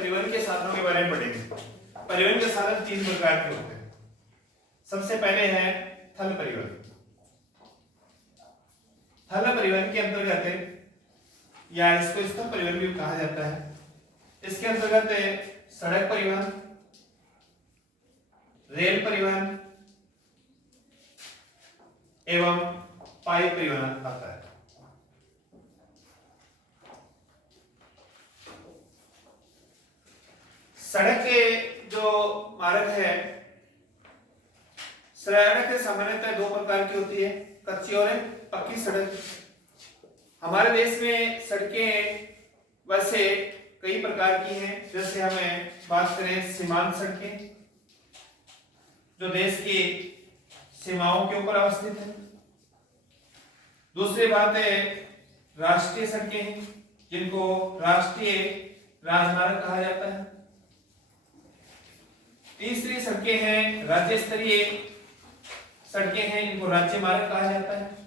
परिवहन के साधनों के बारे में पढ़ेंगे। परिवहन के साधन 3 प्रकार के होते हैं। सबसे पहले है थल परिवहन। थल परिवहन के अंतर्गत या इसको स्थल परिवहन भी कहा जाता है। इसके अंतर्गत सड़क परिवहन, रेल परिवहन एवं पाई परिवहन आता है। सड़क के जो मार्ग है, सड़क सामान्यतः 2 प्रकार की होती है, कच्ची और पक्की सड़क। हमारे देश में सड़कें वैसे कई प्रकार की हैं। जैसे हमें बात करें सीमांत सड़कें, जो देश की सीमाओं के ऊपर अवस्थित है। दूसरी बात है राष्ट्रीय सड़कें, जिनको राष्ट्रीय राजमार्ग कहा जाता है। तीसरी सड़कें हैं राज्य स्तरीय सड़कें हैं, इनको राज्य मार्ग कहा जाता है।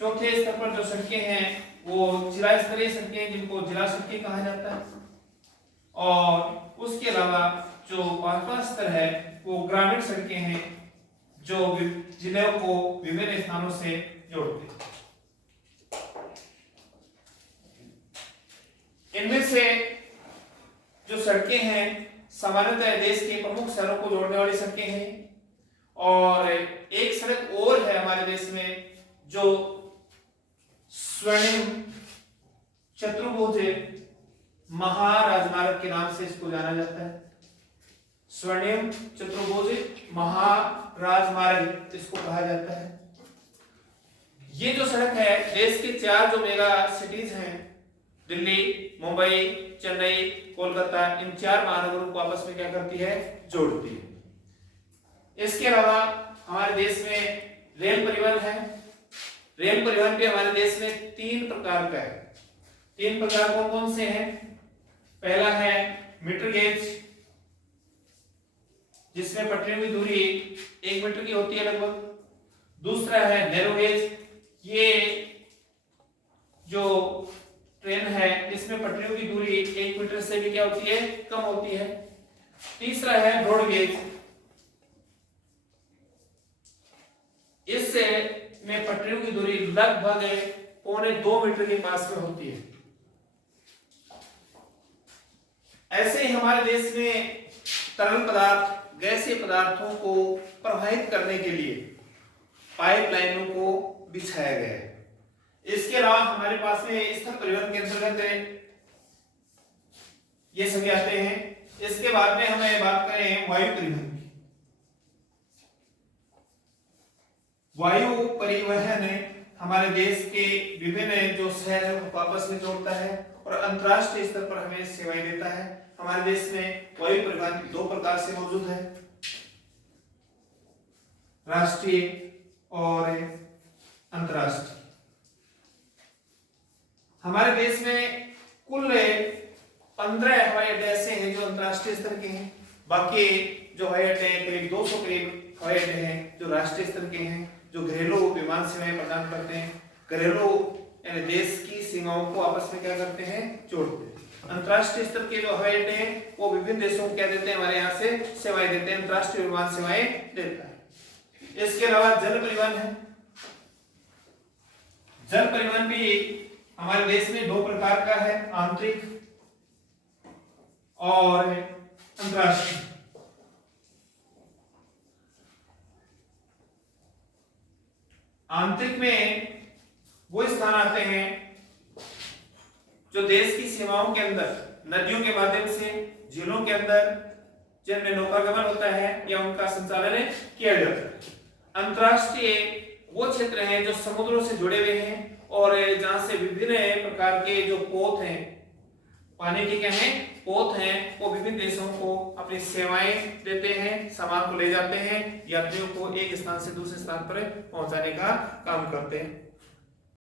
चौथे स्तर पर जो सड़कें हैं वो जिला स्तरीय सड़कें, जिनको जिला सड़कें कहा जाता है। और उसके अलावा जो 5वां स्तर है वो ग्रामीण सड़कें हैं, जो जिलों को विभिन्न स्थानों से जोड़ते हैं। इनमें से जो सड़कें हैं सामान्यतः देश के प्रमुख शहरों को जोड़ने वाली सड़कें हैं। और एक सड़क और है हमारे देश में जो स्वर्णिम चतुर्भुज महाराजमार्ग के नाम से इसको जाना जाता है। स्वर्णिम चतुर्भुज महाराजमार्ग इसको कहा जाता है। ये जो सड़क है देश के 4 जो मेगा सिटीज हैं, दिल्ली, मुंबई, चेन्नई, कोलकाता, इन 4 महानगरों को आपस में क्या करती है, जोड़ती है। इसके अलावा हमारे देश में रेल परिवहन है। रेल परिवहन भी हमारे देश में 3 प्रकार का है। 3 प्रकार कौन कौन से हैं? पहला है मीटर गेज, जिसमें पटरियों की दूरी 1 मीटर की होती है लगभग। दूसरा है नैरो गेज, ये जो ट्रेन है इसमें पटरियों की दूरी 1 मीटर से भी क्या होती है, कम होती है। तीसरा है ब्रॉड गेज, इससे में पटरियों की दूरी लगभग 1.25 मीटर के पास में होती है। ऐसे ही हमारे देश में तरल पदार्थ, गैसीय पदार्थों को प्रवाहित करने के लिए पाइपलाइनों को बिछाया गया है। इसके अलावा हमारे पास में स्थल परिवहन के अंतर्गत ये सभी आते हैं। इसके बाद में हमें बात करें वायु परिवहन की। वायु परिवहन हमारे देश के विभिन्न जो शहर है वो आपस में जोड़ता है और अंतरराष्ट्रीय स्तर पर हमें सेवाएं देता है। हमारे देश में वायु परिवहन 2 प्रकार से मौजूद है, राष्ट्रीय और अंतरराष्ट्रीय। हमारे देश में कुल 15 हवाई अड्डे ऐसे हैं जो अंतरराष्ट्रीय स्तर के हैं। बाकी जो हवाई अड्डे करीब 200 करीब हवाई अड्डे हैं जो राष्ट्रीय स्तर के हैं, जो घरेलू विमान सेवाएं प्रदान करते हैं। घरेलू यानी देश की सीमाओं को आपस में क्या करते हैं, जोड़ते हैं। अंतरराष्ट्रीय स्तर के जो हवाई अड्डे हैं वो विभिन्न देशों को क्या देते हैं, हमारे यहाँ से सेवाएं देते हैं, अंतरराष्ट्रीय विमान सेवाएं देता है। इसके अलावा जल परिवहन है। जल परिवहन भी हमारे देश में 2 प्रकार का है, आंतरिक और अंतरराष्ट्रीय। आंतरिक में वो स्थान आते हैं जो देश की सीमाओं के अंदर नदियों के माध्यम से, झीलों के अंदर जिनमें नौकागमन होता है या उनका संचालन किया जाता है। अंतरराष्ट्रीय वो क्षेत्र हैं जो समुद्रों से जुड़े हुए हैं और जहां से विभिन्न प्रकार के जो पोत हैं, पानी के क्या हैं, पोत हैं, वो विभिन्न देशों को अपनी सेवाएं देते हैं, सामान को ले जाते हैं, यात्रियों को एक स्थान से दूसरे स्थान पर पहुंचाने का काम करते हैं।